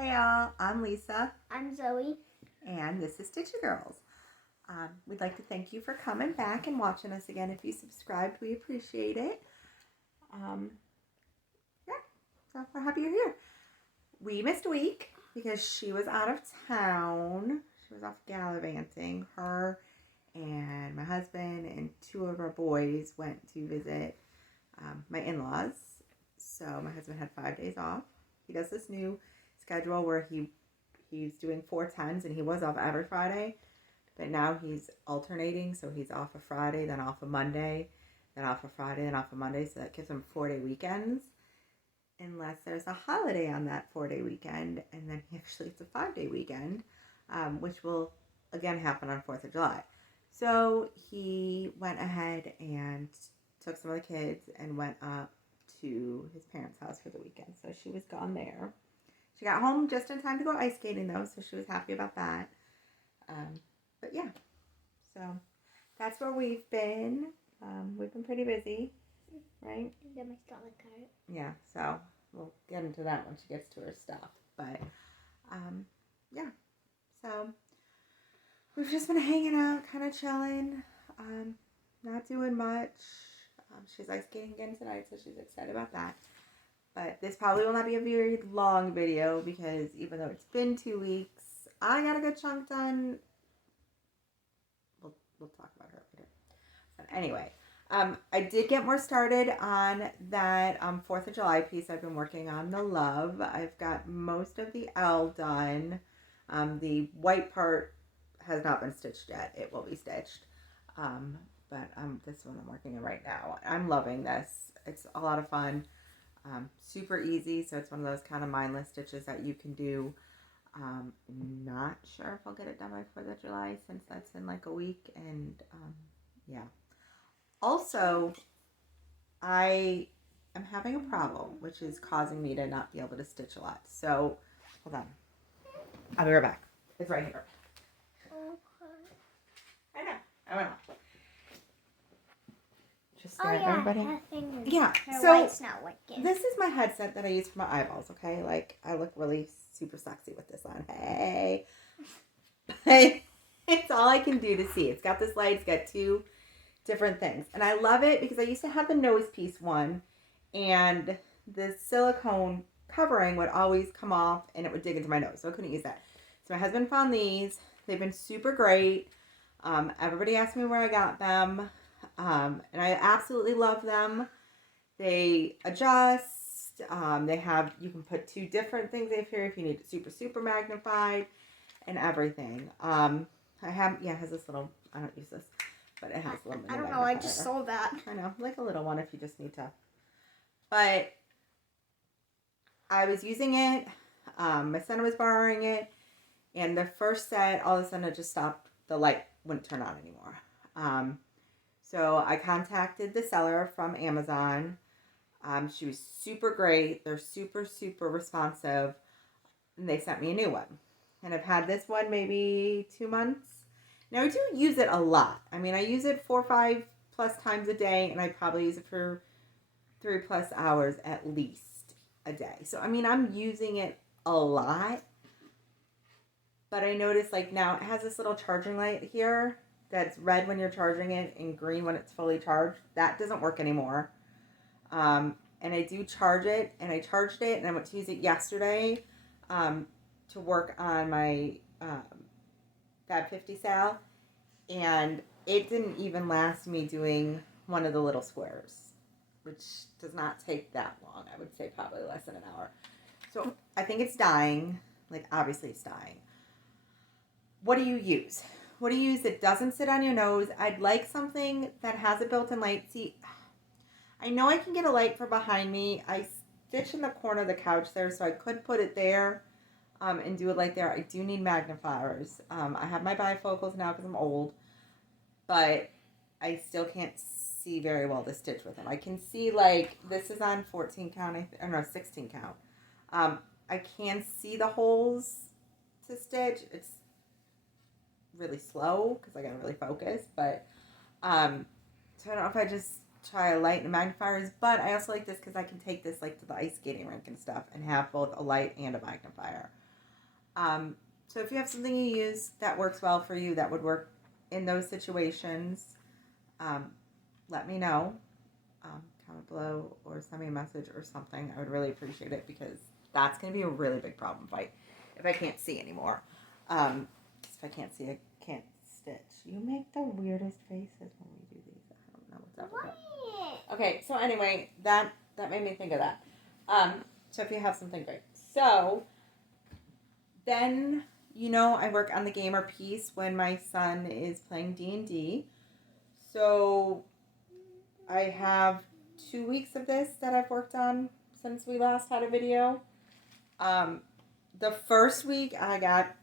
Hey y'all, I'm Lisa. I'm Zoe. And this is Teajeigh Girls. We'd like to thank you for coming back and watching us again. If you subscribed, we appreciate it. So we're happy you're here. We missed a week because she was out of town. She was off gallivanting. Her and my husband and two of our boys went to visit my in-laws. So my husband had 5 days off. He does this new schedule where he's doing 4 times, and he was off every Friday, but now he's alternating. So he's off a Friday, then off a Monday, then off a Friday, then off a Monday. So that gives him 4-day weekends, unless there's a holiday on that 4-day weekend, and then actually it's a 5-day weekend, which will again happen on 4th of July. So he went ahead and took some of the kids and went up to his parents' house for the weekend. So she was gone there. She got home just in time to go ice skating though, so she was happy about that. But yeah, so that's where we've been. We've been pretty busy, right? Then my stomach hurt. Yeah, so we'll get into that when she gets to her stuff. But yeah, so we've just been hanging out, kind of chilling, not doing much. She's ice skating again tonight, so she's excited about that. But this probably will not be a very long video because even though it's been 2 weeks, I got a good chunk done. We'll talk about her later. But anyway, I did get more started on that 4th of July piece I've been working on, the love. I've got most of the L done. The white part has not been stitched yet. It will be stitched. But this one I'm working on right now. I'm loving this. It's a lot of fun. Super easy, so it's one of those kind of mindless stitches that you can do. Not sure if I'll get it done by 4th of July since that's in like a week. And yeah. Also, I am having a problem, which is causing me to not be able to stitch a lot. So, hold on. I'll be right back. It's right here. I know. I went off. Just stare at everybody. Yeah, so this is my headset that I use for my eyeballs, okay? Like, I look really super sexy with this on. Hey. But it's all I can do to see. It's got this light. It's got 2 different things. And I love it because I used to have the nose piece one, and the silicone covering would always come off, and it would dig into my nose, so I couldn't use that. So my husband found these. They've been super great. Everybody asked me where I got them. And I absolutely love them. They adjust. They have, you can put 2 different things in here if you need it super magnified and everything. I have, yeah, it has this little, I don't use this, but it has a little bit. I don't know, I just saw that. I know, like a little one if you just need to. But I was using it. My son was borrowing it. And the first set, all of a sudden it just stopped. The light wouldn't turn on anymore. So I contacted the seller from Amazon. She was super great. They're super responsive. And they sent me a new one. And I've had this one maybe 2 months. Now I do use it a lot. I mean, I use it 4 or 5 plus times a day. And I probably use it for 3 plus hours at least a day. So, I mean, I'm using it a lot. But I noticed like now it has this little charging light here. That's red when you're charging it and green when it's fully charged. That doesn't work anymore. And I do charge it, and I charged it, and I went to use it yesterday to work on my Fab 50 sale, and it didn't even last me doing one of the little squares, which does not take that long. I would say probably less than an hour. So I think it's dying. Like, obviously it's dying. What do you use? What do you use that doesn't sit on your nose? I'd like something that has a built-in light. See, I know I can get a light for behind me. I stitched in the corner of the couch there, so I could put it there and do a light there. I do need magnifiers. I have my bifocals now because I'm old, but I still can't see very well to stitch with them. I can see, like, this is on 14 count, or no, 16 count. I can see the holes to stitch. It's really slow because I gotta really focus, but so I don't know if I just try a light and magnifiers, but I also like this because I can take this like to the ice skating rink and stuff and have both a light and a magnifier. So if you have something you use that works well for you, that would work in those situations, let me know. Comment below or send me a message or something. I would really appreciate it because that's going to be a really big problem if I can't see anymore. If I can't see, I can't stitch. You make the weirdest faces when we do these. I don't know what's up with that. Okay, so anyway, that made me think of that. So if you have something great. So then, I work on the gamer piece when my son is playing D&D. So I have 2 weeks of this that I've worked on since we last had a video. The first week I got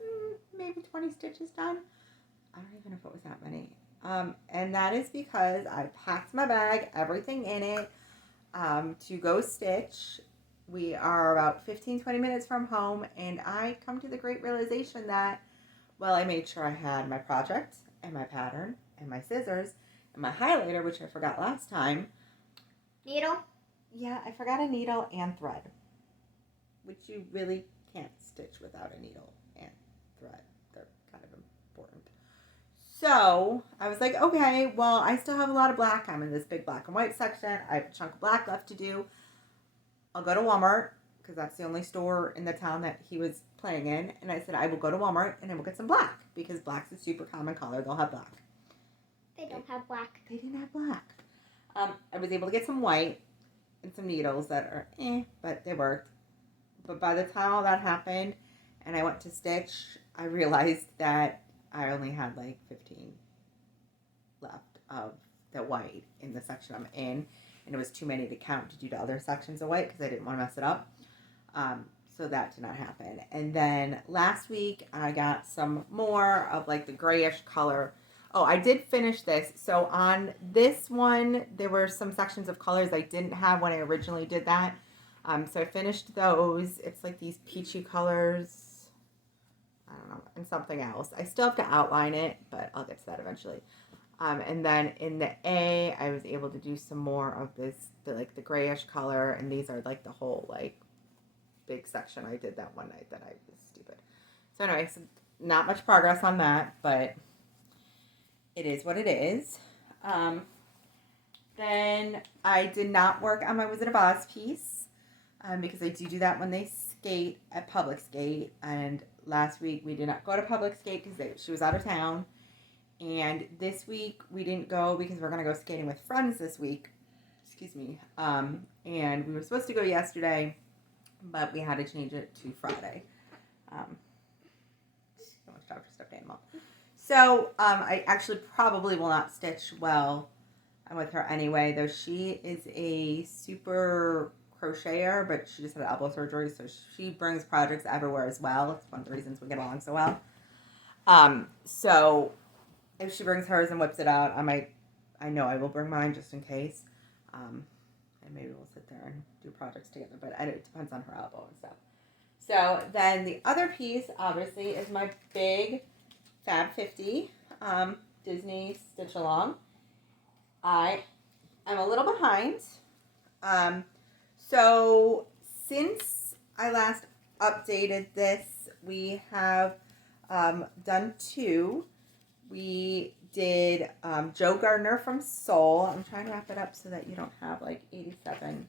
maybe 20 stitches done. I don't even know if it was that many. And that is because I packed my bag, everything in it, to go stitch. We are about 15-20 minutes from home, and I come to the great realization that, I made sure I had my project and my pattern and my scissors and my highlighter, which I forgot last time. Needle? Yeah, I forgot a needle and thread, which you really can't stitch without a needle and thread. They're kind of important. So I was like, okay, I still have a lot of black. I'm in this big black and white section. I have a chunk of black left to do. I'll go to Walmart because that's the only store in the town that he was playing in. And I said, I will go to Walmart and I will get some black because black's a super common color. They'll have black. They don't have black. They didn't have black. I was able to get some white and some needles that are but they worked. But by the time all that happened and I went to stitch, I realized that I only had like 15 left of the white in the section I'm in. And it was too many to count to do the other sections of white because I didn't want to mess it up. So that did not happen. And then last week I got some more of like the grayish color. Oh, I did finish this. So on this one, there were some sections of colors I didn't have when I originally did that. So I finished those. It's like these peachy colors. I don't know. And something else. I still have to outline it, but I'll get to that eventually. And then in the A, I was able to do some more of the grayish color. And these are like the whole like big section I did that one night that I was stupid. So anyway, not much progress on that, but it is what it is. Then I did not work on my Wizard of Oz piece because I do that when they skate at Public Skate. And last week we did not go to Public Skate because she was out of town. And this week we didn't go because we're going to go skating with friends this week. Excuse me. And we were supposed to go yesterday, but we had to change it to Friday. So much time for stuffed animal. So I actually probably will not stitch well with her anyway, though she is a super crocheter, but she just had elbow surgery, so she brings projects everywhere as well. It's one of the reasons we get along so well. So if she brings hers and whips it out, I know I will bring mine just in case. And maybe we'll sit there and do projects together, but it depends on her elbow and stuff. So then the other piece, obviously, is my big Fab 50 Disney Stitch Along. I am a little behind. So since I last updated this, we have done 2. We did Joe Gardner from Soul. I'm trying to wrap it up so that you don't have like 87.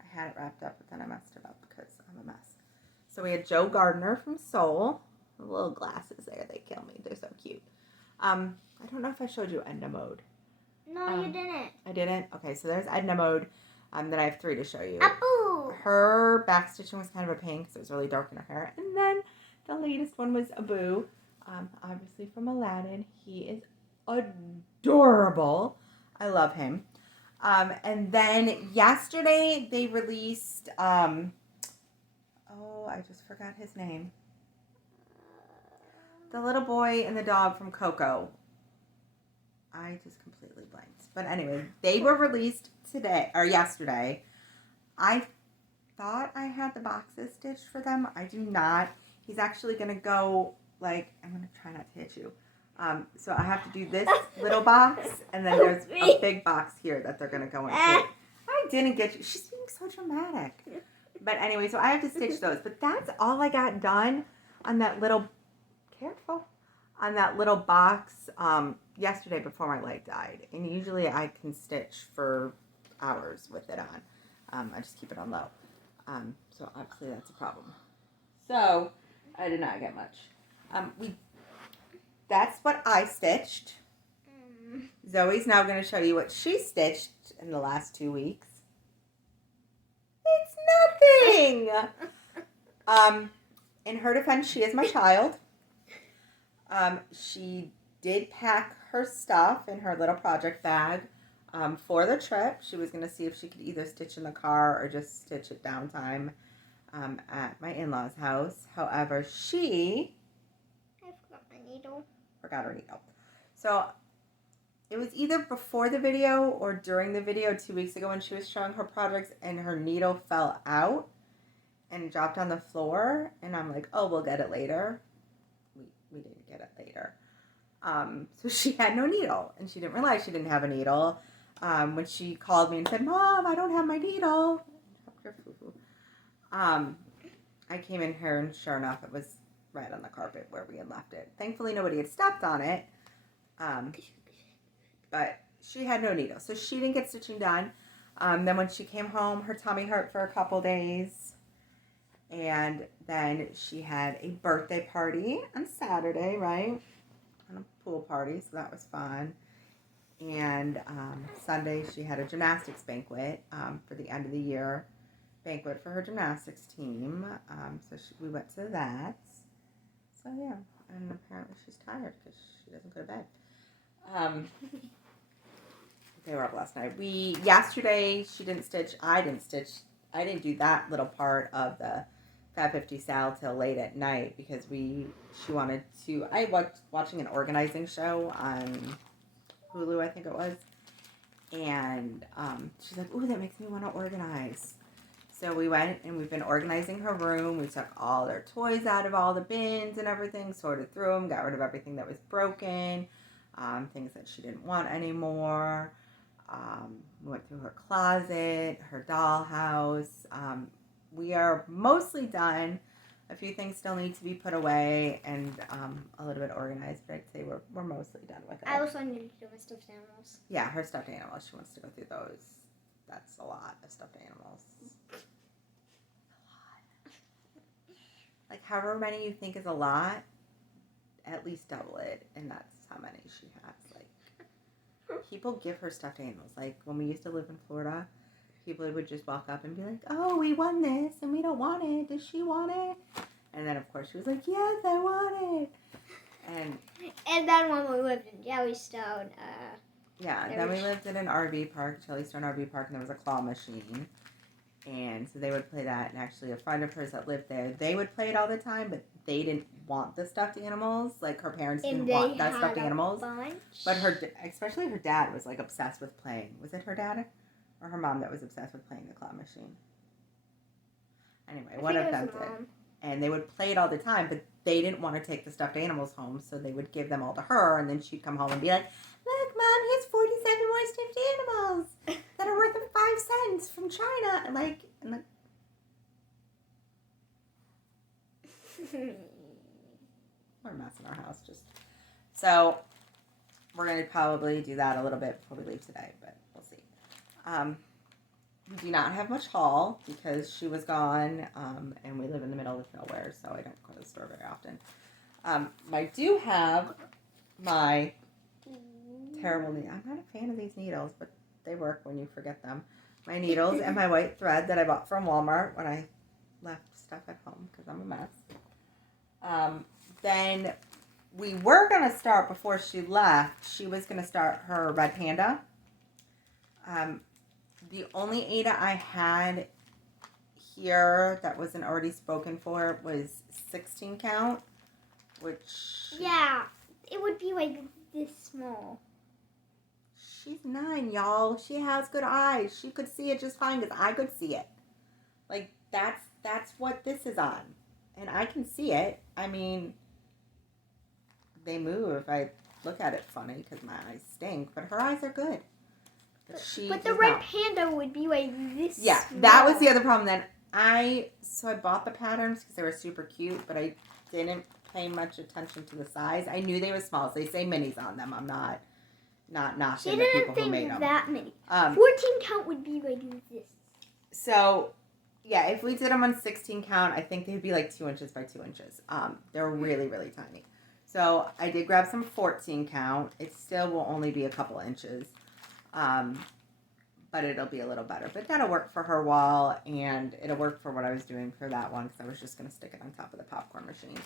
I had it wrapped up, but then I messed it up because I'm a mess. So we had Joe Gardner from Soul. The little glasses there, they kill me. They're so cute. I don't know if I showed you Edna Mode. No, you didn't. I didn't? Okay, so there's Edna Mode. Then I have 3 to show you. Abu! Her back stitching was kind of a pain because it was really dark in her hair. And then the latest one was Abu. Obviously from Aladdin. He is adorable. I love him. And then yesterday they released, I just forgot his name. The little boy and the dog from Coco. I just completely blanked. But anyway, they were released yesterday. I thought I had the boxes stitched for them. I do not. He's actually going to go, I'm going to try not to hit you. So I have to do this little box, and then there's a big box here that they're going to go into. I didn't get you. She's being so dramatic. But anyway, so I have to stitch those. But that's all I got done. on that little, careful, on that little box yesterday before my light died. And usually I can stitch for hours with it on. I just keep it on low. So obviously that's a problem. So I did not get much. That's what I stitched. Zoe's now going to show you what she stitched in the last 2 weeks. It's nothing. In her defense, she is my child. She did pack her stuff in her little project bag for the trip. She was going to see if she could either stitch in the car or just stitch at downtime at my in-laws' house. However, she I forgot my needle. Forgot her needle. So it was either before the video or during the video 2 weeks ago when she was showing her projects and her needle fell out and dropped on the floor. And I'm like, oh, we'll get it later. We didn't get it later. So she had no needle and she didn't realize she didn't have a needle. When she called me and said, Mom, I don't have my needle. I came in here and sure enough, it was right on the carpet where we had left it. Thankfully, nobody had stepped on it. But she had no needle, so she didn't get stitching done. Then when she came home, her tummy hurt for a couple days. And then she had a birthday party on Saturday, right? And a pool party, so that was fun. And Sunday, she had a gymnastics banquet for the end of the year banquet for her gymnastics team. So we went to that. So yeah, and apparently she's tired because she doesn't go to bed. They were up last night. Yesterday she didn't stitch. I didn't stitch. I didn't do that little part of the Fab 50 sal till late at night because she wanted to. I was watching an organizing show on Hulu, I think it was, and she's like, "Ooh, that makes me want to organize." So we went and we've been organizing her room. We took all their toys out of all the bins and everything, sorted through them, got rid of everything that was broken, things that she didn't want anymore. We went through her closet, her dollhouse. We are mostly done. A few things still need to be put away and a little bit organized, but I'd say we're mostly done with it. I also need to do my stuffed animals. Yeah, her stuffed animals. She wants to go through those. That's a lot of stuffed animals. Like, however many you think is a lot, at least double it, and that's how many she has. Like, people give her stuffed animals. Like, when we used to live in Florida, people would just walk up and be like, oh, we won this, and we don't want it. Does she want it? And then, of course, she was like, yes, I want it. And then when we lived in Jellystone, yeah, then we lived in an RV park, Jellystone RV Park, and there was a claw machine. And so they would play that, and actually a friend of hers that lived there, they would play it all the time, but they didn't want the stuffed animals. Like, her parents didn't want that stuffed animals. But especially her dad was, like, obsessed with playing. Was it her dad or her mom that was obsessed with playing the claw machine? Anyway, one of them did. And they would play it all the time, but they didn't want to take the stuffed animals home, so they would give them all to her, and then she'd come home and be like, look, Mom, here's 47 more stuffed animals that are worth 5 cents from China. And we're a mess in our house. So we're going to probably do that a little bit before we leave today, but we'll see. We do not have much haul because she was gone, and we live in the middle of nowhere, so I don't go to the store very often. I do have my terrible needle. I'm not a fan of these needles, but they work when you forget them. My needles and my white thread that I bought from Walmart when I left stuff at home because I'm a mess. Then we were going to start before she left. She was going to start her red panda. The only Ada I had here that wasn't already spoken for was 16 count, which... Yeah, it would be like this small. She's 9, y'all. She has good eyes. She could see it just fine because I could see it. Like, that's what this is on. And I can see it. I mean, they move if I look at it funny because my eyes stink, but her eyes are good. But the red panda would be like this. Yeah, small. that was the other problem. Then I bought the patterns because they were super cute, but I didn't pay much attention to the size. I knew they were small. So they say minis on them. I'm not She knocking the didn't people who made think them. that many. 14 count would be like this. So, yeah, if we did them on 16 count, I think they'd be like 2 inches by 2 inches. They're really, really tiny. So I did grab some 14 count. It still will only be a couple inches. But it'll be a little better. But that'll work for her wall, and it'll work for what I was doing for that one, because I was just going to stick it on top of the popcorn machine.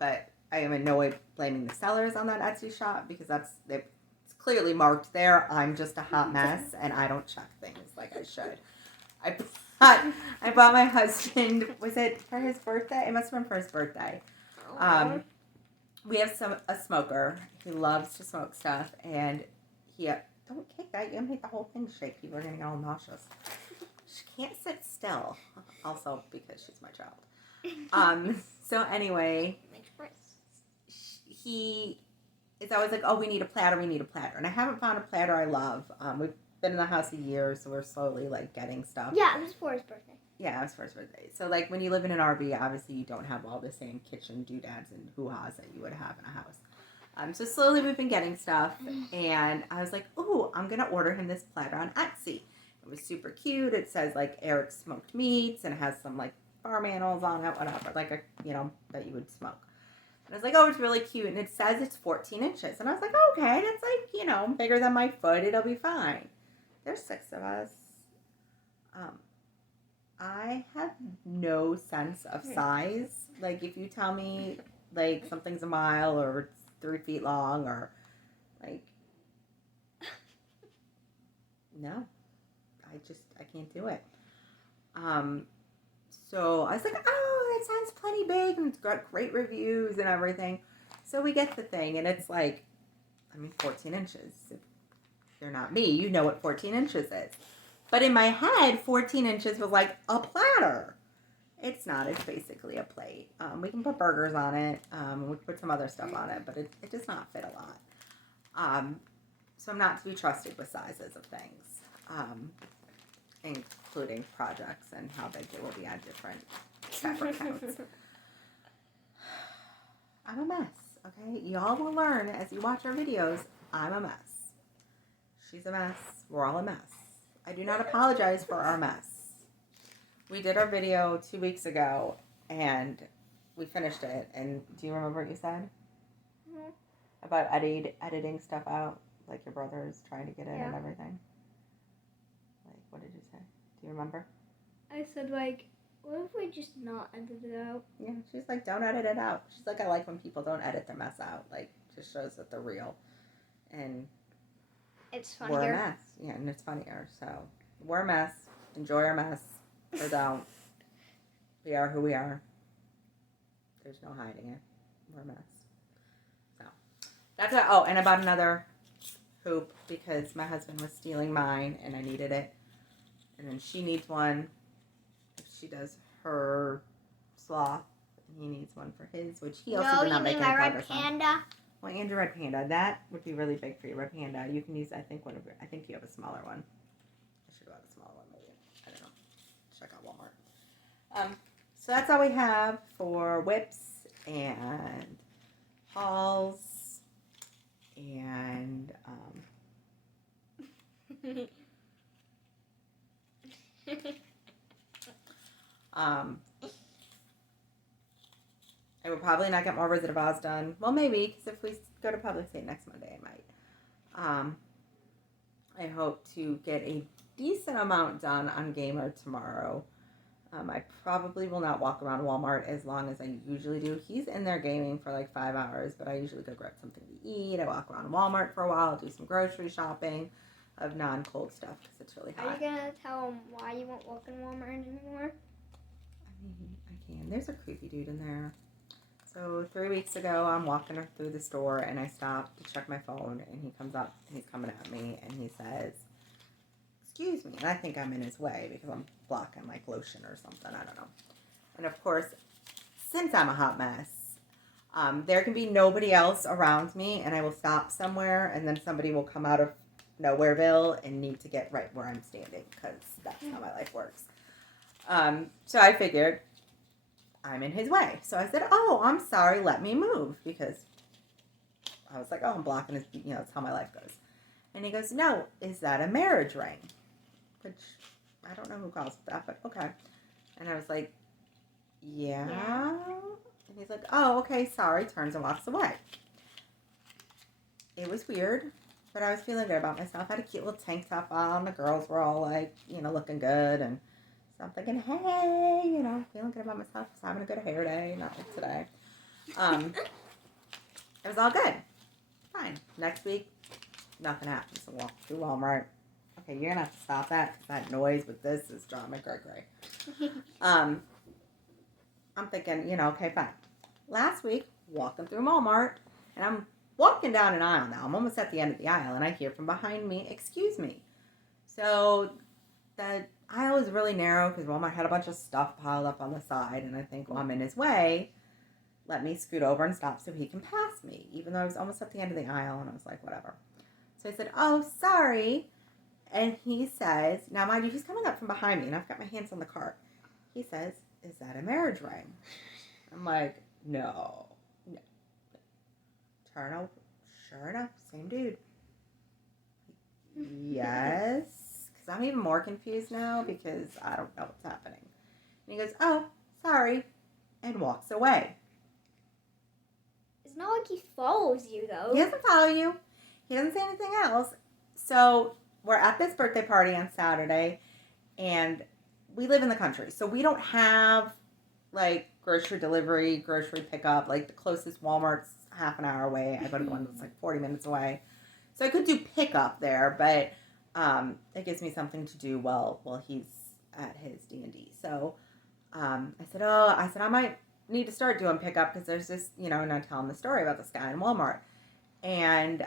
But I am in no way blaming the sellers on that Etsy shop, because it's clearly marked there. I'm just a hot mess, and I don't check things like I should. I bought my husband, was it for his birthday? It must have been for his birthday. We have a smoker. He loves to smoke stuff, and he... Don't kick that. You're going to make the whole thing shake. People are going to get all nauseous. She can't sit still. Also, because she's my child. So anyway, he is always like, oh, we need a platter. And I haven't found a platter I love. We've been in the house a year, so we're slowly, like, getting stuff. Yeah, it was for his birthday. Yeah, it was for his birthday. So, like, when you live in an RV, obviously you don't have all the same kitchen doodads and hoo-has that you would have in a house. So slowly we've been getting stuff, and I was like, ooh, I'm going to order him this platter on Etsy. It was super cute. It says, like, Eric's Smoked Meats, and it has some, like, farm animals on it, whatever, like, that you would smoke. And I was like, oh, it's really cute, and it says it's 14 inches. And I was like, okay, that's, like, bigger than my foot. It'll be fine. There's 6 of us. I have no sense of size. Like, if you tell me, like, something's a mile or it's 3 feet long, or like, no, I can't do it. So I was like, oh, that sounds plenty big, and it's got great reviews and everything. So we get the thing, and it's like, 14 inches. If you're not me, you know what 14 inches is. But in my head, 14 inches was like a platter. It's not. It's basically a plate. We can put burgers on it. We put some other stuff on it, but it does not fit a lot. So I'm not to be trusted with sizes of things, including projects and how big they will be on different fabric counts. I'm a mess, okay? Y'all will learn as you watch our videos. I'm a mess. She's a mess. We're all a mess. I do not apologize for our mess. We did our video 2 weeks ago, and we finished it. And do you remember what you said? Mm-hmm. About editing stuff out, like your brother's trying to get in and everything? Like, what did you say? Do you remember? I said, like, what if we just not edit it out? Yeah, she's like, don't edit it out. She's like, I like when people don't edit their mess out. Like, just shows that they're real. And it's funnier. We're a mess. Yeah, and it's funnier. So, we're a mess. Enjoy our mess. Or don't. We are who we are. There's no hiding it. We're a mess. So, that's it. Oh, and I bought another hoop because my husband was stealing mine and I needed it. And then she needs one. She does her sloth. And he needs one for his, which he also did not make any progress on. Red Panda? Well, and your Red Panda. That would be really big for your Red Panda. You can use, I think you have a smaller one. I should go have a smaller one, maybe. I don't know. Check out Walmart. So that's all we have for whips and hauls and I will probably not get more Wizard of Oz done. Well, maybe, because if we go to Public State next Monday, I might. I hope to get a decent amount done on Gamer tomorrow. I probably will not walk around Walmart as long as I usually do. He's in there gaming for like 5 hours, but I usually go grab something to eat. I walk around Walmart for a while, do some grocery shopping of non-cold stuff because it's really hot. Are you going to tell him why you won't walk in Walmart anymore? I can. There's a creepy dude in there. So 3 weeks ago, I'm walking through the store, and I stop to check my phone, and he comes up, and he's coming at me, and he says, excuse me, and I think I'm in his way because I'm blocking, like, lotion or something, I don't know. And, of course, since I'm a hot mess, there can be nobody else around me, and I will stop somewhere, and then somebody will come out of Nowhereville and need to get right where I'm standing, because that's how my life works. So I figured I'm in his way. So I said, oh, I'm sorry, let me move. Because I was like, oh, I'm blocking his, that's how my life goes. And he goes, no, is that a marriage ring? Which, I don't know who calls it that, but okay. And I was like, yeah. And he's like, oh, okay, sorry, turns and walks away. It was weird, but I was feeling good about myself. I had a cute little tank top on. The girls were all like, looking good. And so I'm thinking, hey, feeling good about myself. Just having a good hair day, not like today. It was all good. Fine. Next week, nothing happens. So walk through Walmart. Okay, you're going to have to stop that because that noise with this is driving me cray. I'm thinking, okay, fine. Last week, walking through Walmart, and I'm walking down an aisle now. I'm almost at the end of the aisle, and I hear from behind me, excuse me. So the aisle is really narrow because Walmart had a bunch of stuff piled up on the side, and I think, well, I'm in his way. Let me scoot over and stop so he can pass me, even though I was almost at the end of the aisle, and I was like, whatever. So I said, oh, sorry. And he says, now mind you, he's coming up from behind me, and I've got my hands on the cart. He says, is that a marriage ring? I'm like, no. Turn over. Sure enough, same dude. Yes. Because I'm even more confused now because I don't know what's happening. And he goes, oh, sorry, and walks away. It's not like he follows you, though. He doesn't follow you. He doesn't say anything else. So we're at this birthday party on Saturday, and we live in the country. So we don't have, like, grocery delivery, grocery pickup. Like, the closest Walmart's half an hour away. I go to the one that's, like, 40 minutes away. So I could do pickup there, but it gives me something to do while he's at his D&D. So I said, I might need to start doing pickup because there's this, and I tell him the story about this guy in Walmart. And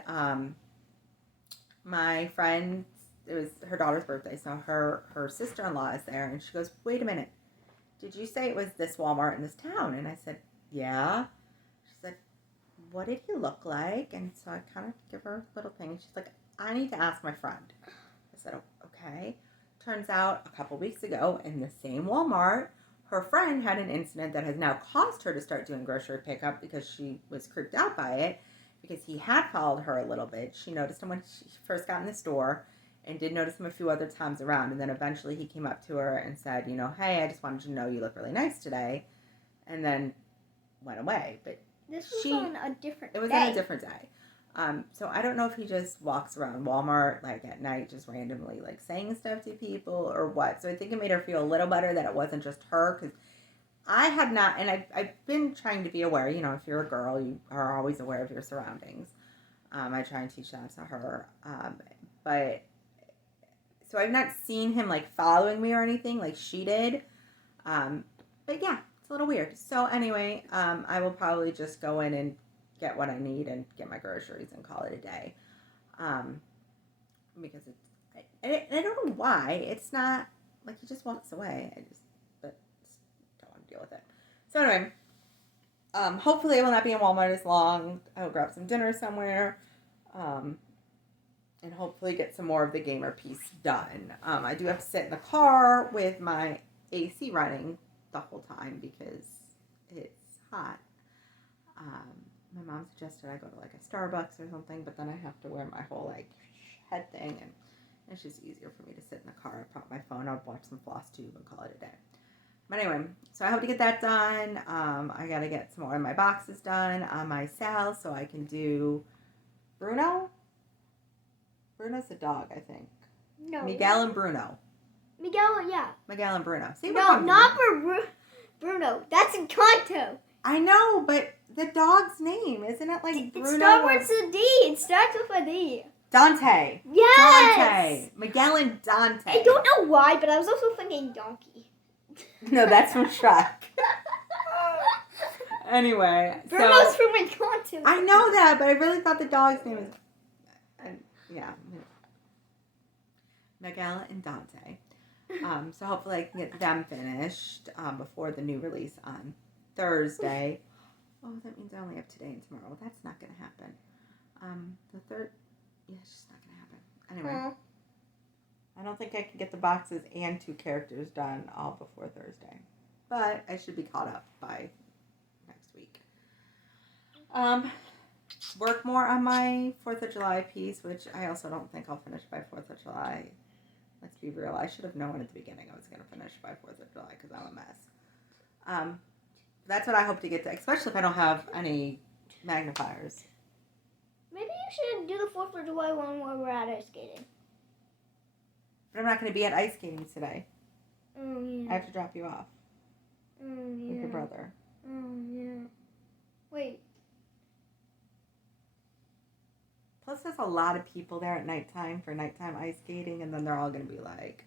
my friend, it was her daughter's birthday, so her sister-in-law is there, and she goes, wait a minute, did you say it was this Walmart in this town? And I said, yeah. She said, what did he look like? And so I kind of give her a little thing. She's like, I need to ask my friend. I said, oh, okay. Turns out a couple weeks ago in the same Walmart, her friend had an incident that has now caused her to start doing grocery pickup because she was creeped out by it because he had followed her a little bit. She noticed him when she first got in the store and did notice him a few other times around. And then eventually he came up to her and said, hey, I just wanted you to know you look really nice today. And then went away. But this was on a different day. It was on a different day. So I don't know if he just walks around Walmart, like, at night, just randomly, like, saying stuff to people or what. So I think it made her feel a little better that it wasn't just her, because I have not, and I've been trying to be aware, if you're a girl, you are always aware of your surroundings. I try and teach that to her. But, so I've not seen him, like, following me or anything like she did. But yeah, it's a little weird. So anyway, I will probably just go in and get what I need and get my groceries and call it a day. Because I don't know why. It's not, like, he just walks away. I just don't want to deal with it. So anyway, hopefully I will not be in Walmart as long. I will grab some dinner somewhere. And hopefully get some more of the gamer piece done. I do have to sit in the car with my AC running the whole time because it's hot. My mom suggested I go to, like, a Starbucks or something, but then I have to wear my whole, like, head thing, and it's just easier for me to sit in the car. I pop my phone, I'll watch some Flosstube and call it a day. But anyway, so I hope to get that done. I got to get some more of my boxes done on my cell so I can do Bruno. Bruno's a dog, I think. No. Miguel and Bruno. Miguel, yeah. Miguel and Bruno. See, no, not for Bruno. That's Encanto. I know, but the dog's name, isn't it like Bruno? It starts with a D. It starts with a D. Dante. Yes. Dante. Miguel and Dante. I don't know why, but I was also thinking donkey. No, that's from Shrek. Anyway. Bruno's from Encanto. I know that, but I really thought the dog's name was... yeah. Miguel and Dante. So hopefully I can get them finished before the new release on Thursday. Oh, that means I only have today and tomorrow. That's not going to happen. The third... yeah, it's just not going to happen. Anyway. I don't think I can get the boxes and 2 characters done all before Thursday. But I should be caught up by next week. Work more on my 4th of July piece, which I also don't think I'll finish by 4th of July. Let's be real. I should have known at the beginning I was going to finish by 4th of July because I'm a mess. That's what I hope to get to, especially if I don't have any magnifiers. Maybe you should do the 4th of July one where we're at ice skating. But I'm not going to be at ice skating today. Oh, yeah. I have to drop you off Oh, yeah. with your brother. Oh, yeah. Wait. Plus, there's a lot of people there at nighttime for nighttime ice skating, and then they're all going to be like,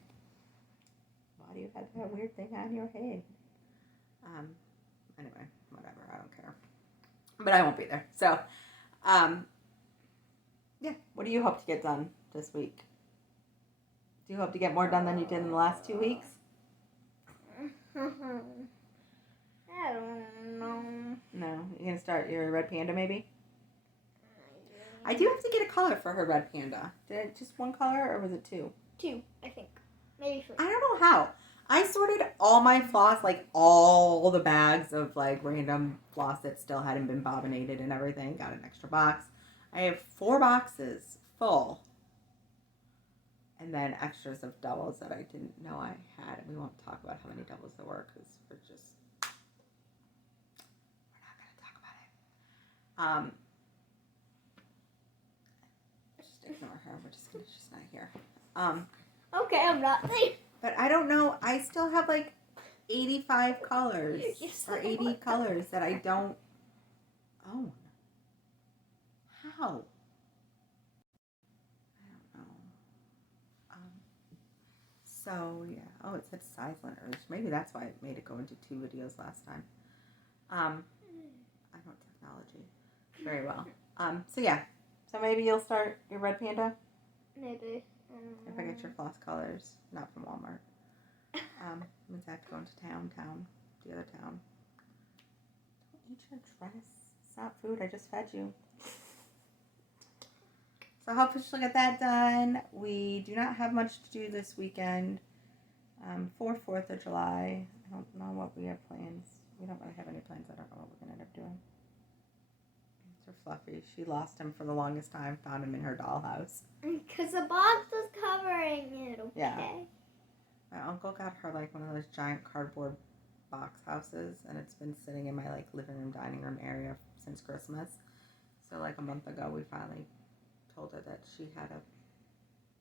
why do you have that weird thing on your head? Anyway, whatever. I don't care. But I won't be there. So, yeah. What do you hope to get done this week? Do you hope to get more done than you did in the last 2 weeks? I don't know. No. You're going to start your red panda, maybe? I do have to get a color for her red panda. Did it just one color, or was it 2? 2, I think. Maybe 3. I don't know how. I sorted all my floss, like all the bags of like random floss that still hadn't been bobbinated and everything. Got an extra box. I have 4 boxes full. And then extras of doubles that I didn't know I had. And we won't talk about how many doubles there were because we're not going to talk about it. Just ignore her. She's not here. Okay, I'm not there. But I don't know. I still have like 85 colors Yes, or 80 colors that I don't own. How? I don't know. So yeah. Oh, it said Silent Urge. Maybe that's why it made it go into 2 videos last time. I know technology very well. So yeah. So maybe you'll start your red panda. Maybe. If I get your floss colors, not from Walmart. Means I have to go into the other town. Don't eat your dress. It's not food. I just fed you. So hopefully she'll get that done. We do not have much to do this weekend for 4th of July. I don't know what we have plans. We don't really have any plans. I don't know what we're going to end up doing. It's her Fluffy. She lost him for the longest time. Found him in her dollhouse. Because the box was covering it, okay? Yeah. My uncle got her like one of those giant cardboard box houses, and it's been sitting in my like living room, dining room area since Christmas. So like a month ago, we finally told her that she had to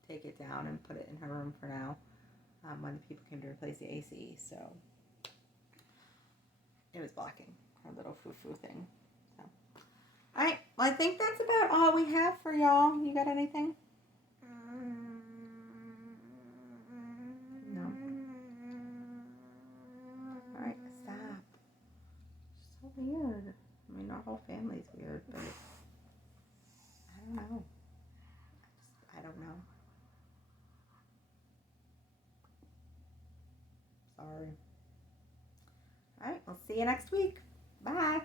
take it down and put it in her room for now when the people came to replace the AC. So it was blocking her little foo-foo thing. So. All right. Well, I think that's about all we have for y'all. You got anything? No. All right. Stop. So weird. I mean, our whole family's weird, but I don't know. I don't know. Sorry. All right. We'll see you next week. Bye.